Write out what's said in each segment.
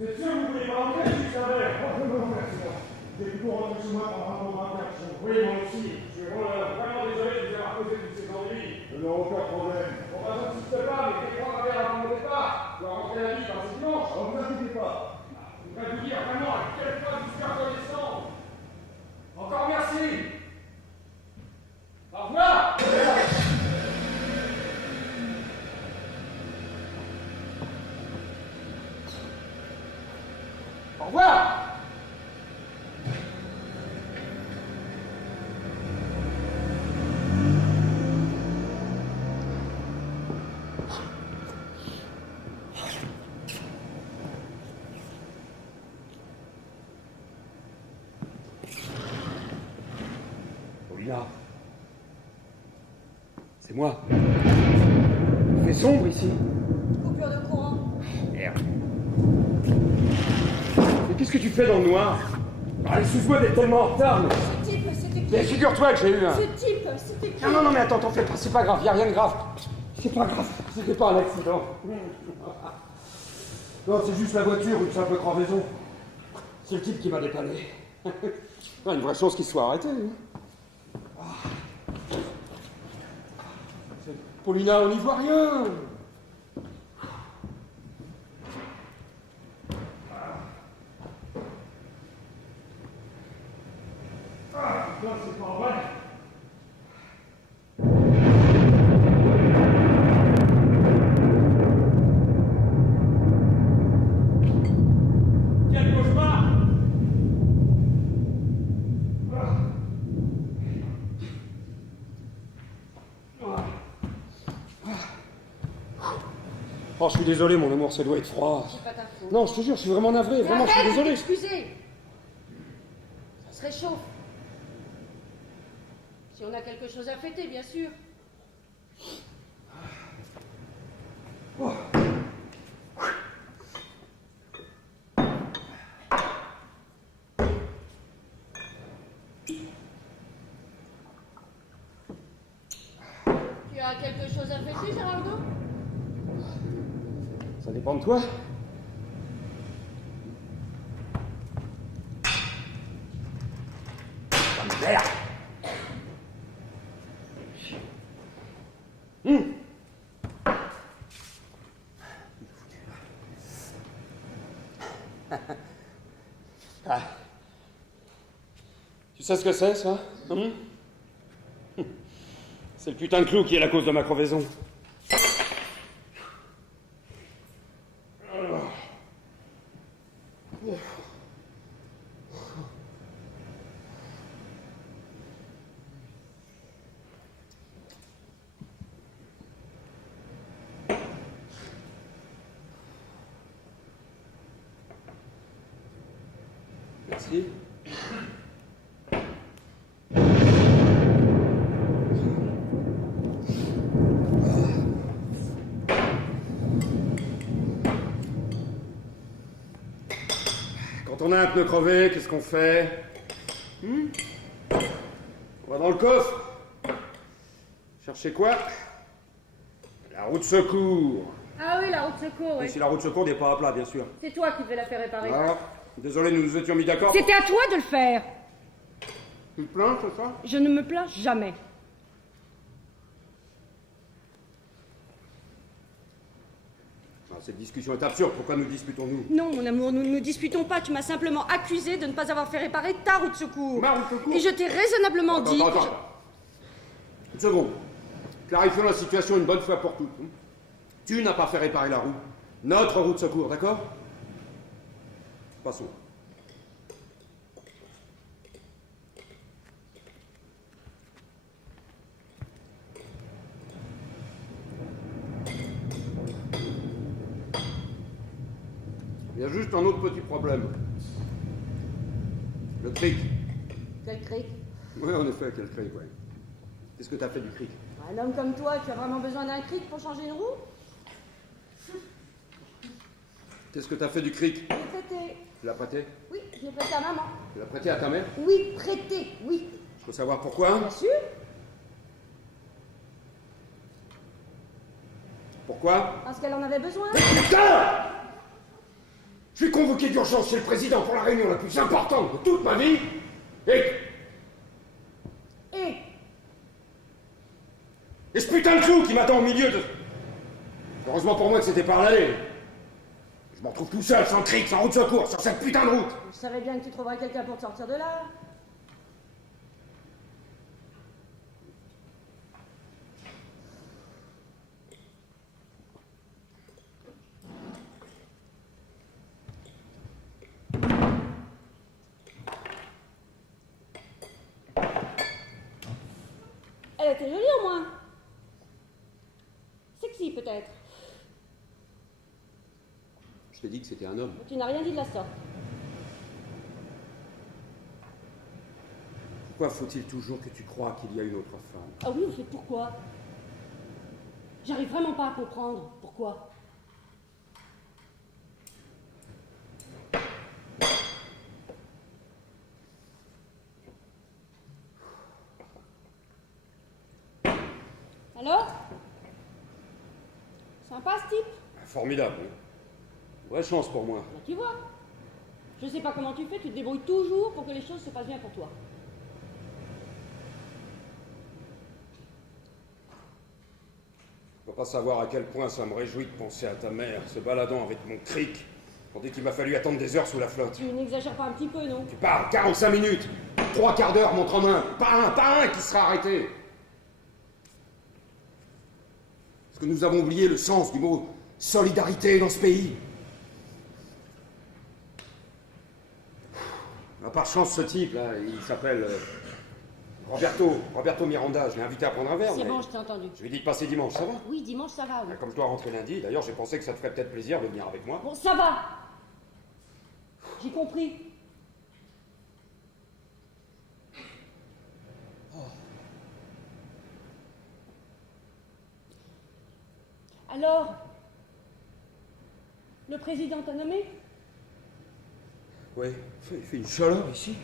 Vous êtes sûr que vous voulez pas rentrer, je suis savais. Oh, je me remercie. Vous êtes toujours rentré chez moi pour un bon 24 jours. Oui, moi aussi. Je suis vraiment désolé de vous avoir causé toutes ces ennuis. Je n'ai aucun problème. Bon, bah, j'insiste pas, mais dès qu'on avait avant mon départ, je dois rentrer la vie par ce dimanche. Oh, ne vous inquiétez pas. Je voudrais vous dire vraiment à quel point je suis reconnaissant. Encore merci. Au revoir. Au revoir. Paulina. C'est moi. Il fait sombre ici. Coupure de courant. Merde. Mais qu'est-ce que tu fais dans le noir? Ah, excuse-moi d'être tellement en retard, mais... Ce type, c'était qui? Mais figure-toi que j'ai eu un... Ce type, c'était qui? Non, mais attends, t'en fais pas, c'est pas grave, y a rien de grave. C'est pas grave, c'était pas un accident. Non, c'est juste la voiture, une simple crevaison. C'est le type qui m'a dépanné. Non, une vraie chance qu'il soit arrêté. Hein. Paulina, on n'y voit rien. Non, c'est pas vrai. Quel cauchemar! Oh, je suis désolé, mon amour, ça doit être froid. C'est pas ta faute. Non, je te jure, je suis vraiment navré. Vraiment, je suis désolé. Excusez. Ça se réchauffe. Si on a quelque chose à fêter, bien sûr. Oh. Tu as quelque chose à fêter, Gérardo? Ça dépend de toi. Merde. Ah. Tu sais ce que c'est, ça? C'est le putain de clou qui est la cause de ma crevaison. Merci. Quand on a un pneu crevé, qu'est-ce qu'on fait? On va dans le coffre. Chercher quoi? La roue de secours. Ah oui, la route secours, Et oui. si la roue de secours n'est pas à plat, bien sûr. C'est toi qui devais la faire réparer. Ah, désolé, nous nous étions mis d'accord. C'était à toi de le faire. Tu te plains, c'est ça? Je ne me plains jamais. Ah, cette discussion est absurde, pourquoi nous disputons-nous? Non, mon amour, nous ne nous disputons pas. Tu m'as simplement accusé de ne pas avoir fait réparer ta roue de secours. Ma roue de secours? Et je t'ai raisonnablement Attends, dit... attends. Une seconde. Clarifions la situation une bonne fois pour toutes. Tu n'as pas fait réparer la roue. Notre roue de secours, d'accord? Passons. Il y a juste un autre petit problème. Le cric. Quel cric? Oui, en effet, quel cric, oui. Qu'est-ce que t'as fait du cric? Un homme comme toi, tu as vraiment besoin d'un cric pour changer une roue? Qu'est-ce que t'as fait du cric? Je l'ai prêté. Tu l'as prêté? Oui, je l'ai prêté à maman. Tu l'as prêté à ta mère? Oui, prêté, oui. Je peux savoir pourquoi? Bien sûr. Pourquoi? Parce qu'elle en avait besoin. Putain! Je suis convoqué d'urgence chez le président pour la réunion la plus importante de toute ma vie. Et ce putain de clou qui m'attend au milieu de... Heureusement pour moi que c'était par l'allée. Je m'en retrouve tout seul, sans cric, sans roue de secours, sur cette putain de route. Je savais bien que tu trouverais quelqu'un pour te sortir de là. Elle était jolie au moins. Sexy peut-être. Je t'ai dit que c'était un homme. Tu n'as rien dit de la sorte. Pourquoi faut-il toujours que tu crois qu'il y a une autre femme? Ah oui, mais pourquoi? J'arrive vraiment pas à comprendre. Pourquoi? Alors? Sympa ce type? Formidable, hein. Vraie chance pour moi. Ben, tu vois. Je sais pas comment tu fais, tu te débrouilles toujours pour que les choses se passent bien pour toi. Tu peux pas savoir à quel point ça me réjouit de penser à ta mère, se baladant avec mon cric, tandis qu'il m'a fallu attendre des heures sous la flotte. Tu n'exagères pas un petit peu, non? Tu parles, 45 minutes, 3 quarts d'heure, montre en main, pas un qui sera arrêté. Parce que nous avons oublié le sens du mot solidarité dans ce pays. Par chance, ce type, là, il s'appelle Roberto Miranda. Je l'ai invité à prendre un verre. C'est mais bon, je t'ai entendu. Je lui ai dit de passer dimanche, ça va? Oui, dimanche, ça va, oui. Comme je dois rentrer lundi, d'ailleurs, j'ai pensé que ça te ferait peut-être plaisir de venir avec moi. Bon, ça va. J'ai compris. Alors, le président t'a nommé? Oui, il fait une chaleur ici.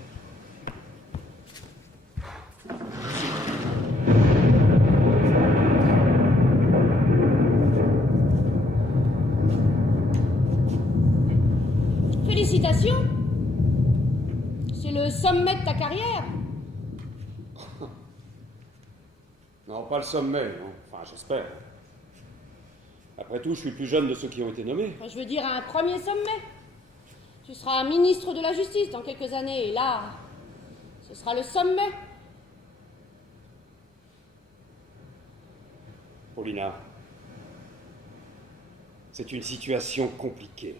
Félicitations. C'est le sommet de ta carrière. Non, pas le sommet, non. Enfin, j'espère. Après tout, je suis le plus jeune de ceux qui ont été nommés. Enfin, je veux dire un premier sommet. Tu seras ministre de la Justice dans quelques années, et là, ce sera le sommet. Paulina, c'est une situation compliquée.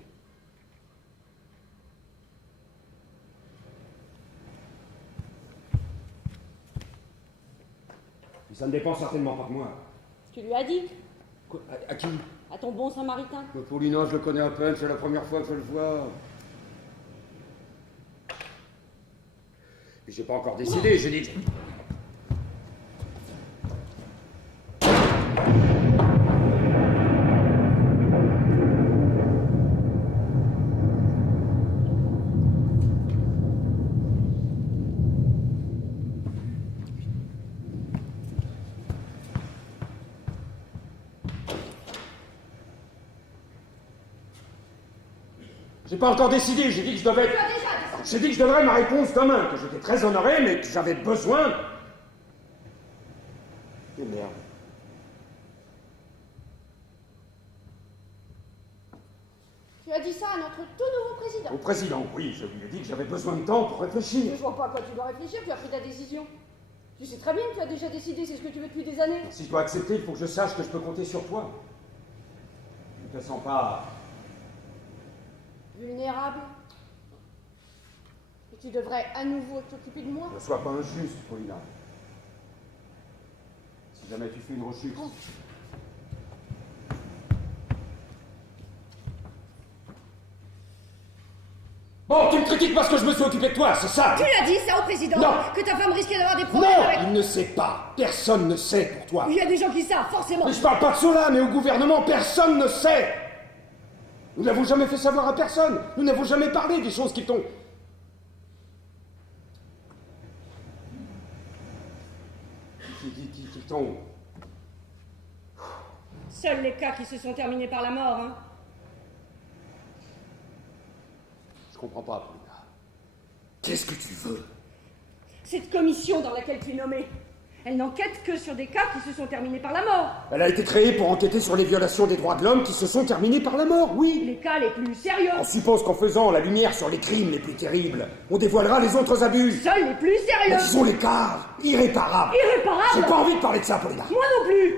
Mais ça ne dépend certainement pas de moi. Tu lui as dit? Quoi? À qui? À ton bon samaritain. Paulina, je le connais à peine, c'est la première fois que je le vois. J'ai pas encore décidé, j'ai dit... J'ai pas encore décidé, j'ai dit que je devais... Tu as déjà décidé. J'ai dit que je donnerais ma réponse demain, que j'étais très honoré, mais que j'avais besoin... de merde. Tu as dit ça à notre tout nouveau président. Au président, oui, je lui ai dit que j'avais besoin de temps pour réfléchir. Je vois pas à quoi tu dois réfléchir, tu as pris ta décision. Tu sais très bien que tu as déjà décidé, c'est ce que tu veux depuis des années. Si je dois accepter, il faut que je sache que je peux compter sur toi. Je ne te sens pas... Vulnérable. Et tu devrais à nouveau t'occuper de moi. Ne sois pas injuste, Paulina. Si jamais tu fais une rechute... Oh. Bon, tu me critiques parce que je me suis occupé de toi, c'est ça? Tu l'as dit ça au président? Non. Que ta femme risquait d'avoir des problèmes Non, avec... il ne sait pas. Personne ne sait pour toi. Il y a des gens qui savent, forcément. Mais je parle pas de cela, mais au gouvernement, personne ne sait. Nous n'avons jamais fait savoir à personne. Nous n'avons jamais parlé des choses qui t'ont... qui t'ont... Seuls les cas qui se sont terminés par la mort, hein. Je comprends pas, Paulina. Qu'est-ce que tu veux? Cette commission dans laquelle tu es nommé, elle n'enquête que sur des cas qui se sont terminés par la mort. Elle a été créée pour enquêter sur les violations des droits de l'homme qui se sont terminées par la mort, oui. Les cas les plus sérieux. On suppose qu'en faisant la lumière sur les crimes les plus terribles, on dévoilera les autres abus. Seuls les plus sérieux. Mais disons les cas irréparables. Irréparables. J'ai pas envie de parler de ça, Paulina. Moi non plus.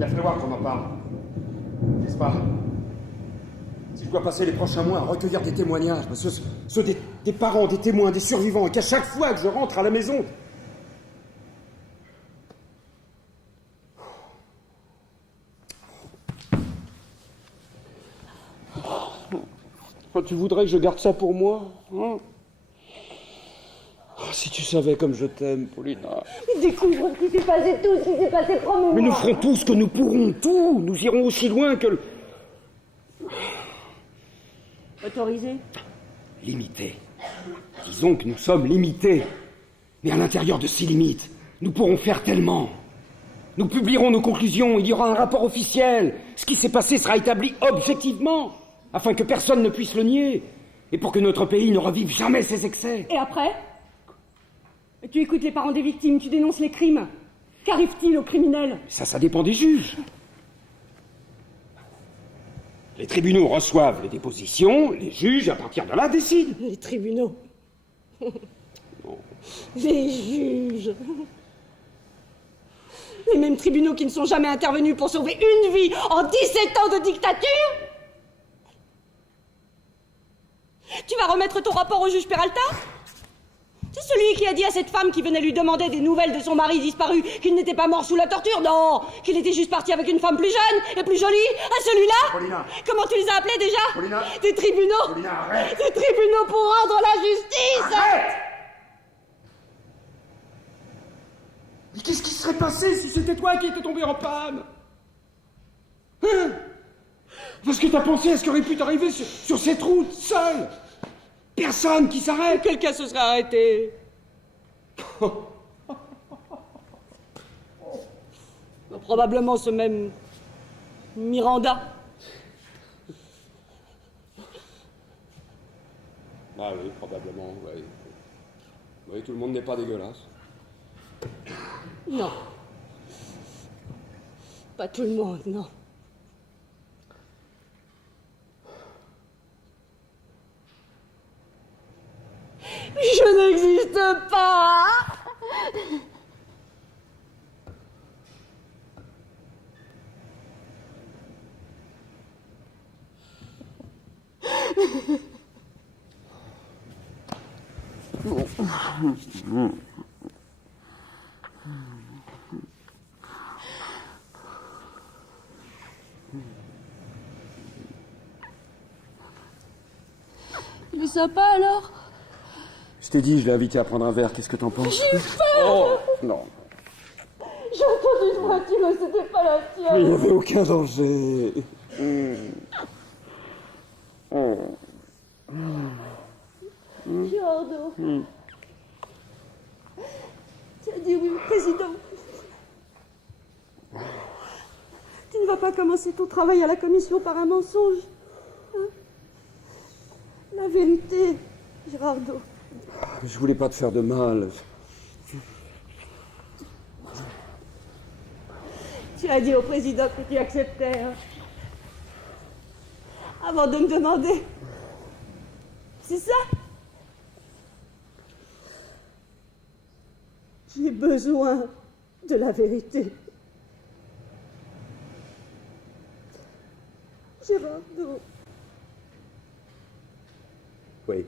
Il va falloir qu'on en parle. N'est-ce pas? Si je dois passer les prochains mois à recueillir des témoignages, ceux des parents, des témoins, des survivants, et qu'à chaque fois que je rentre à la maison... Tu voudrais que je garde ça pour moi, hein? Oh, si tu savais comme je t'aime, Paulina. Découvre ce qui s'est passé, tout ce qui s'est passé, promets-moi. Mais nous ferons tout ce que nous pourrons, tout. Nous irons aussi loin que le... Autorisé? Limité. Disons que nous sommes limités. Mais à l'intérieur de ces limites, nous pourrons faire tellement. Nous publierons nos conclusions, il y aura un rapport officiel. Ce qui s'est passé sera établi objectivement, afin que personne ne puisse le nier. Et pour que notre pays ne revive jamais ses excès. Et après? Tu écoutes les parents des victimes, tu dénonces les crimes. Qu'arrive-t-il aux criminels? Ça dépend des juges. Les tribunaux reçoivent les dépositions, les juges, à partir de là, décident. Les tribunaux. Les juges. Les mêmes tribunaux qui ne sont jamais intervenus pour sauver une vie en 17 ans de dictature. Tu vas remettre ton rapport au juge Peralta? C'est celui qui a dit à cette femme qui venait lui demander des nouvelles de son mari disparu qu'il n'était pas mort sous la torture, non, qu'il était juste parti avec une femme plus jeune et plus jolie. À celui-là? Paulina. Comment tu les as appelés déjà? Paulina. Des tribunaux. Paulina, arrête. Des tribunaux pour rendre la justice. Arrête! Mais qu'est-ce qui serait passé si c'était toi qui étais tombé en panne? Hein? Parce que t'as pensé à ce qui aurait pu t'arriver sur cette route, seul. Personne qui s'arrête. Quelqu'un se serait arrêté. Probablement ce même Miranda. Ah oui, probablement, oui. Oui, tout le monde n'est pas dégueulasse. Non. Pas tout le monde, non. Je n'existe pas. Il est sympa alors? Je t'ai dit, je l'ai invité à prendre un verre, qu'est-ce que t'en penses? J'ai eu peur. Oh, non. J'ai entendu une voiture, mais c'était pas la Il tienne. n'y avait aucun danger. Girardeau. Tu as dit oui au président. Tu ne vas pas commencer ton travail à la commission par un mensonge. Hein? La vérité, Girardeau. Je voulais pas te faire de mal. Tu as dit au président que tu acceptais. Hein? Avant de me demander. C'est ça? J'ai besoin de la vérité. Girardeau. Oui.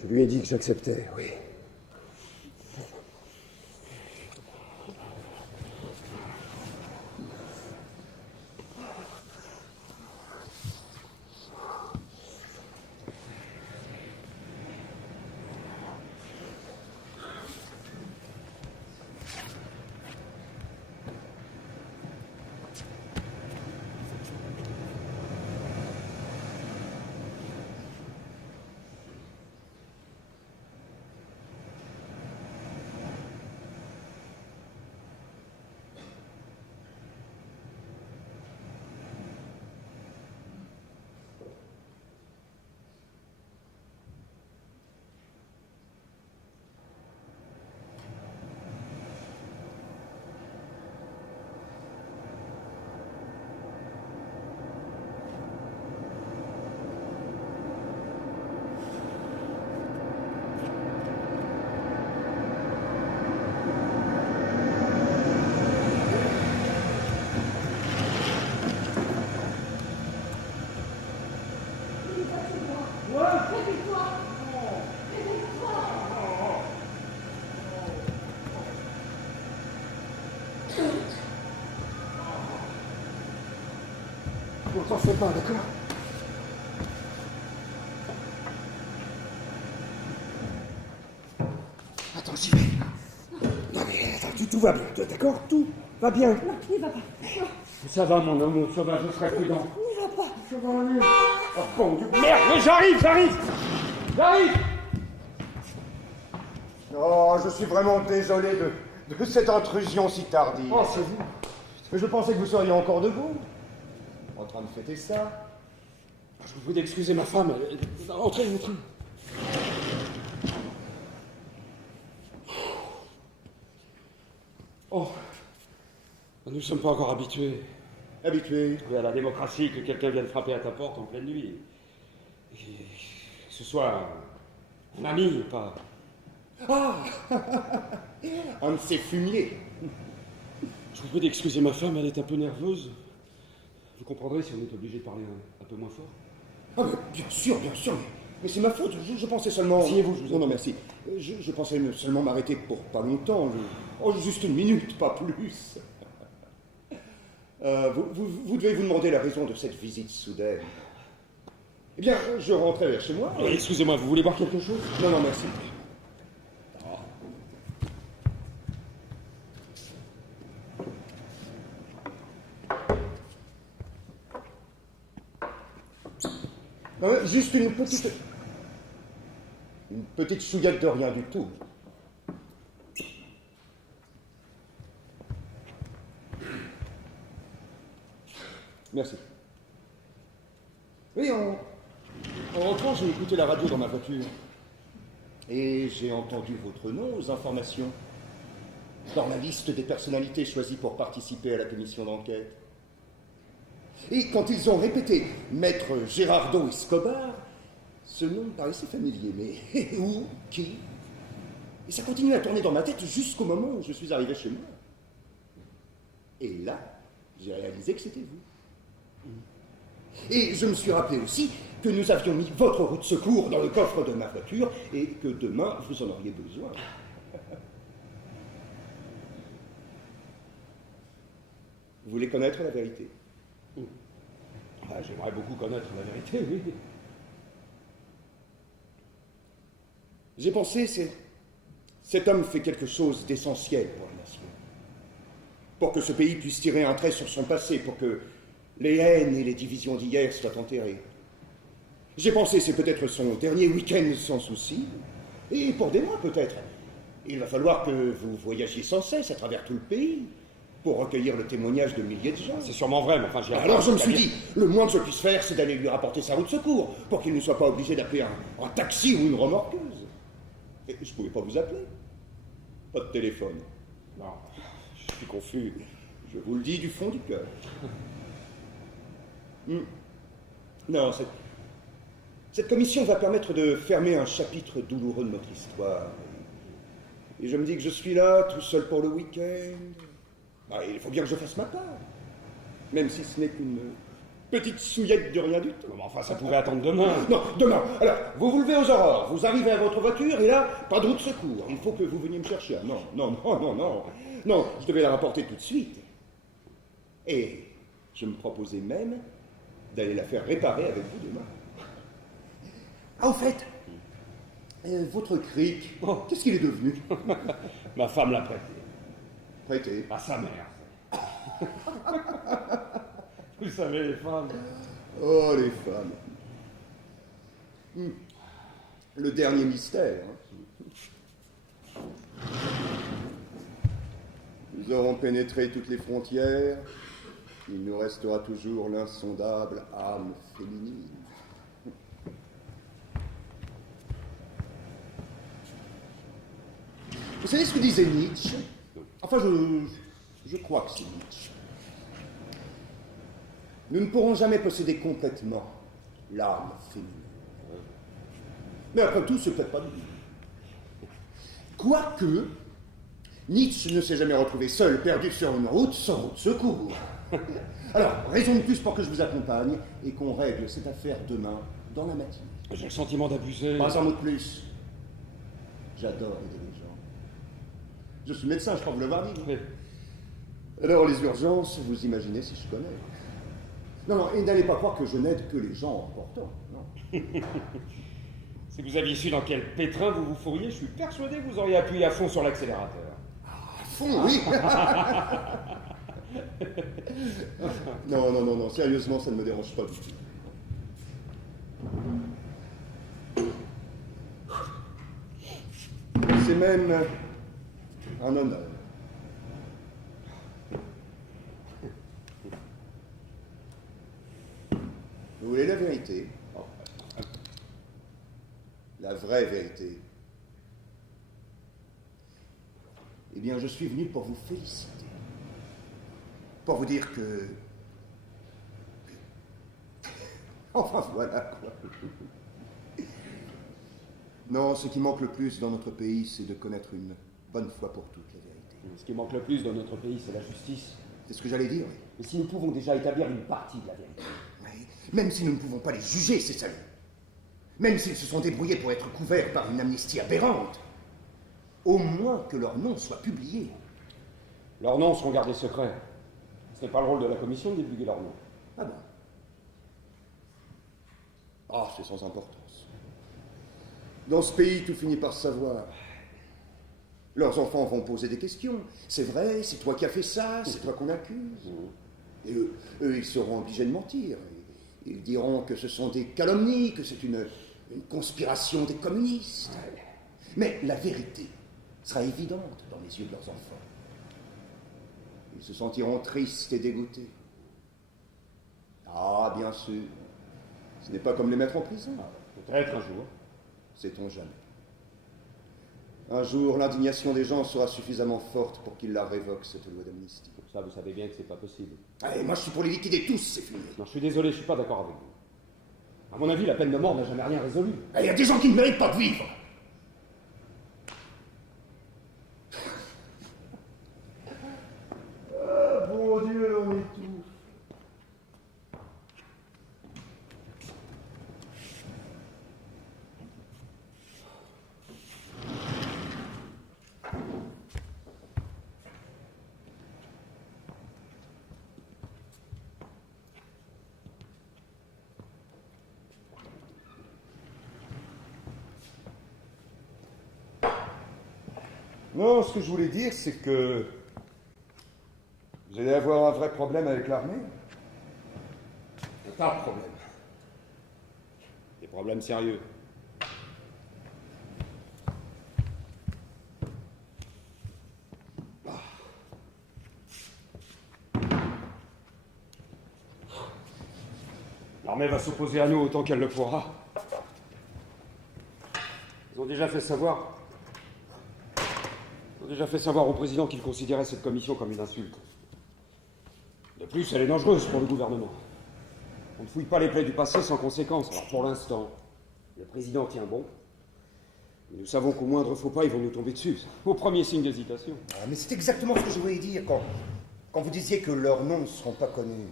Je lui ai dit que j'acceptais, oui. t'en fais pas, d'accord? Attends, j'y vais. Non mais attends, tout va bien, d'accord? Tout va bien. Non, n'y va pas. Non, Ça va, mon amour, ça va, je serai prudent. n'y va pas. Ça va aller. Oh, bon Dieu. Merde, mais j'arrive! Oh, je suis vraiment désolé de cette intrusion si tardive. Oh, c'est vous. Mais je pensais que vous seriez encore debout, en train de fêter ça. Je vous prie d'excuser ma femme. Entrez. Oh. Nous ne sommes pas encore habitués. Habitué. À la démocratie, que quelqu'un vienne frapper à ta porte en pleine nuit. Et que ce soit un ami, pas... Ah un de ces fumiers. Je vous prie d'excuser ma femme, elle est un peu nerveuse. Vous comprendrez si on est obligé de parler un peu moins fort. Ah, mais bien sûr, mais c'est ma faute, je pensais seulement... Asseyez-vous, je vous en Non, merci. Je pensais seulement m'arrêter pour pas longtemps. Juste une minute, pas plus. Vous devez vous demander la raison de cette visite soudaine. Eh bien, je rentrais vers chez moi. Excusez-moi, vous voulez boire quelque chose? Non, merci. Non, juste une petite souillette de rien du tout. Merci. Oui, en rentrant, j'ai écouté la radio dans ma voiture. Et j'ai entendu votre nom aux informations. Dans la liste des personnalités choisies pour participer à la commission d'enquête. Et quand ils ont répété Maître Gérardo Escobar, ce nom me paraissait familier, mais où? Qui? Et ça continue à tourner dans ma tête jusqu'au moment où je suis arrivé chez moi. Et là, j'ai réalisé que c'était vous. Et je me suis rappelé aussi que nous avions mis votre roue de secours dans le coffre de ma voiture et que demain, vous en auriez besoin. Vous voulez connaître la vérité? Ah, j'aimerais beaucoup connaître la vérité, oui. J'ai pensé, cet homme fait quelque chose d'essentiel pour la nation. Pour que ce pays puisse tirer un trait sur son passé, pour que les haines et les divisions d'hier soient enterrées. J'ai pensé, c'est peut-être son dernier week-end sans souci, et pour des mois peut-être. Il va falloir que vous voyagiez sans cesse à travers tout le pays, pour recueillir le témoignage de milliers de gens. C'est sûrement vrai, mais enfin, j'y arrive. Alors je me suis dit, le moins que je puisse faire, c'est d'aller lui rapporter sa roue de secours, pour qu'il ne soit pas obligé d'appeler un taxi ou une remorqueuse. Et je ne pouvais pas vous appeler. Pas de téléphone. Non, je suis confus. Je vous le dis du fond du cœur. Non, cette commission va permettre de fermer un chapitre douloureux de notre histoire. Et je me dis que je suis là, tout seul pour le week-end. Bah, il faut bien que je fasse ma part. Même si ce n'est qu'une petite souillette de rien du tout. Mais enfin, ça pourrait attendre demain. Non, demain. Alors, vous vous levez aux aurores, vous arrivez à votre voiture, et là, pas de roue de secours. Il faut que vous veniez me chercher. Ah, non, je devais la rapporter tout de suite. Et je me proposais même d'aller la faire réparer avec vous demain. Ah, au fait, votre cric, qu'est-ce qu'il est devenu? Ma femme l'a prêté. Prêté. À sa mère. Vous savez, les femmes. Oh, les femmes. Le dernier mystère. Nous aurons pénétré toutes les frontières. Il nous restera toujours l'insondable âme féminine. Vous savez ce que disait Nietzsche? Enfin, je crois que c'est Nietzsche. Nous ne pourrons jamais posséder complètement l'âme féminine. Mais après tout, c'est peut-être pas du tout. Quoique, Nietzsche ne s'est jamais retrouvé seul, perdu sur une route, sans route de secours. Alors, raison de plus pour que je vous accompagne et qu'on règle cette affaire demain, dans la matinée. J'ai le sentiment d'abuser. Pas un mot de plus. J'adore aider les gens. Je suis médecin, je crois que vous l'avoir dit. Oui. Alors, les urgences, vous imaginez si je connais. Non, non, et n'allez pas croire que je n'aide que les gens importants, non. Si vous aviez su dans quel pétrin vous vous fourriez, je suis persuadé que vous auriez appuyé à fond sur l'accélérateur. À fond, oui. Non, non, non, non, sérieusement, ça ne me dérange pas du tout. C'est même un honneur. Vous voulez la vérité? La vraie vérité? Eh bien, je suis venu pour vous féliciter. Pour vous dire que... Enfin, voilà, quoi. Non, ce qui manque le plus dans notre pays, c'est de connaître une bonne fois pour toutes la vérité. Ce qui manque le plus dans notre pays, c'est la justice. C'est ce que j'allais dire, oui. Mais si nous pouvons déjà établir une partie de la vérité. Oui, même si nous ne pouvons pas les juger, ces salauds. Même s'ils se sont débrouillés pour être couverts par une amnistie aberrante. Au moins que leurs noms soient publiés. Leurs noms seront gardés secrets. Ce n'est pas le rôle de la commission de divulguer leurs noms. Ah bon? Ah, c'est sans importance. Dans ce pays, tout finit par se savoir. Leurs enfants vont poser des questions. C'est vrai, c'est toi qui as fait ça, c'est toi qu'on accuse. Et eux, ils seront obligés de mentir. Ils diront que ce sont des calomnies, que c'est une conspiration des communistes. Mais la vérité sera évidente dans les yeux de leurs enfants. Ils se sentiront tristes et dégoûtés. Ah, bien sûr. Ce n'est pas comme les mettre en prison. Peut-être un jour. Sait-on jamais. Un jour, l'indignation des gens sera suffisamment forte pour qu'ils la révoquent, cette loi d'amnistie. Ça, vous savez bien que c'est pas possible. Allez, moi je suis pour les liquider tous, ces fumés. Non, je suis désolé, je suis pas d'accord avec vous. À mon avis, la peine de mort n'a jamais rien résolu. Il y a des gens qui ne méritent pas de vivre. Ah, bon Dieu, on est tous. Non, ce que je voulais dire, c'est que vous allez avoir un vrai problème avec l'armée. Un tas de problèmes. Des problèmes sérieux. L'armée va s'opposer à nous autant qu'elle le pourra. Ils ont déjà fait savoir au président qu'il considérait cette commission comme une insulte. De plus, elle est dangereuse pour le gouvernement. On ne fouille pas les plaies du passé sans conséquence. Alors pour l'instant, le président tient bon. Mais nous savons qu'au moindre faux pas, ils vont nous tomber dessus. Au premier signe d'hésitation. Ah, mais c'est exactement ce que je voulais dire quand vous disiez que leurs noms ne seront pas connus.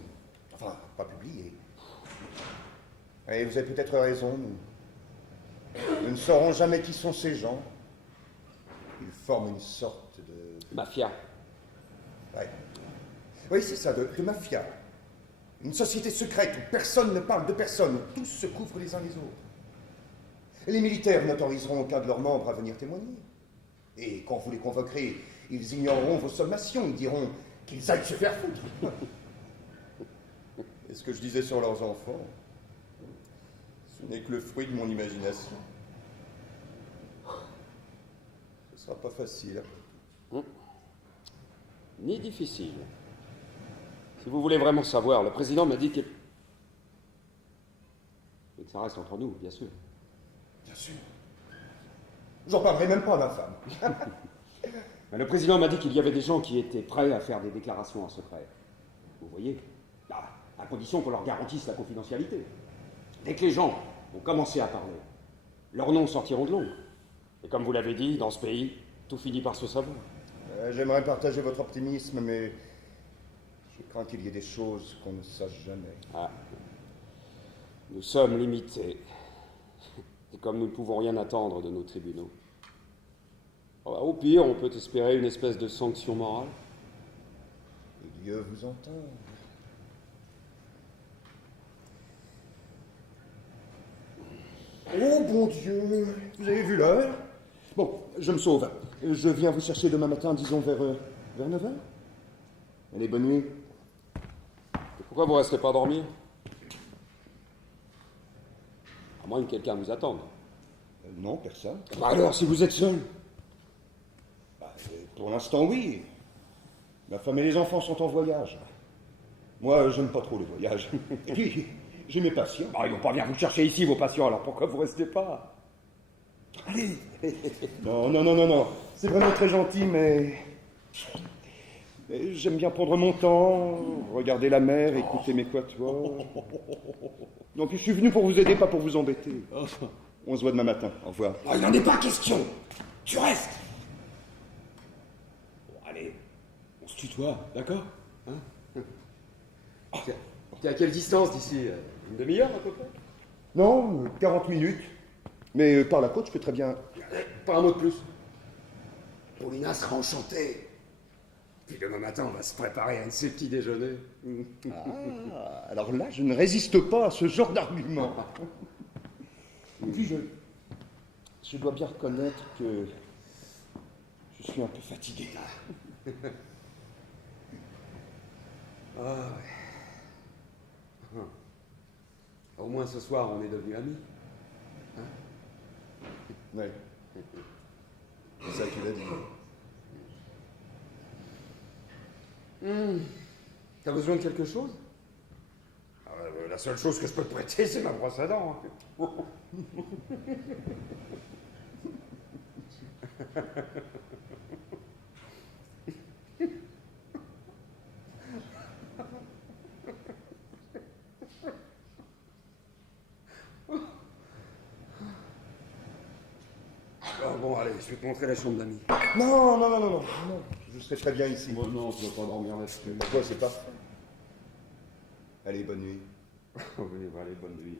Enfin, pas publiés. Et vous avez peut-être raison, nous ne saurons jamais qui sont ces gens. Ils forment une sorte de... Mafia. Ouais. Oui, c'est ça, de mafia. Une société secrète où personne ne parle de personne, où tous se couvrent les uns les autres. Et les militaires n'autoriseront aucun de leurs membres à venir témoigner. Et quand vous les convoquerez, ils ignoreront vos sommations, ils diront qu'ils aillent se faire foutre. Et ce que je disais sur leurs enfants, ce n'est que le fruit de mon imagination. Ce sera pas facile. Ni difficile. Si vous voulez vraiment savoir, le président m'a dit qu'il... Et que ça reste entre nous, bien sûr. Bien sûr. J'en parlerai même pas à ma femme. Mais le président m'a dit qu'il y avait des gens qui étaient prêts à faire des déclarations en secret. Vous voyez, à condition qu'on leur garantisse la confidentialité. Dès que les gens ont commencé à parler, leurs noms sortiront de l'ombre. Et comme vous l'avez dit, dans ce pays, tout finit par se savoir. J'aimerais partager votre optimisme, mais je crains qu'il y ait des choses qu'on ne sache jamais. Ah. Nous sommes limités. Et comme nous ne pouvons rien attendre de nos tribunaux, au pire, on peut espérer une espèce de sanction morale. Et Dieu vous entend. Oh, bon Dieu, vous avez vu l'heure? Bon, je me sauve. Je viens vous chercher demain matin, disons vers 9h. Allez, bonne nuit. Pourquoi vous restez pas dormir? À moins que quelqu'un vous attende. Non, personne. Bah alors, si vous êtes seul. Pour l'instant, oui. Ma femme et les enfants sont en voyage. Moi, j'aime pas trop les voyages. Et puis, j'ai mes patients. Bah, ils vont pas venir vous chercher ici, vos patients, alors pourquoi vous restez pas? Allez. Non. C'est vraiment très gentil, mais j'aime bien prendre mon temps, regarder la mer, écouter mes quatuors. Non, puis je suis venu pour vous aider, pas pour vous embêter. On se voit demain matin. Au revoir. Oh, il n'en est pas question. Tu restes. Bon, allez, on se tutoie, d'accord? Hein? T'es à quelle distance d'ici? Une demi-heure à peu près? Non, 40 minutes. Mais par la côte, je peux très bien... Pas un mot de plus. Paulina sera enchantée. Puis demain matin, on va se préparer à un de ses petits déjeuners. Ah, alors là, je ne résiste pas à ce genre d'argument. Et puis je dois bien reconnaître que je suis un peu fatigué. Ah ouais. Au moins ce soir, on est devenus amis. Ouais. C'est ça que tu l'as dit. T'as besoin de quelque chose? La seule chose que je peux te prêter, c'est ma brosse à dents. Bon, allez, je vais te montrer la chambre d'amis. Non. Je serai très bien ici. Bon, non, tu vas pas dormir là-dessus. Pourquoi c'est pas... Allez, bonne nuit. Oui, allez, bonne nuit.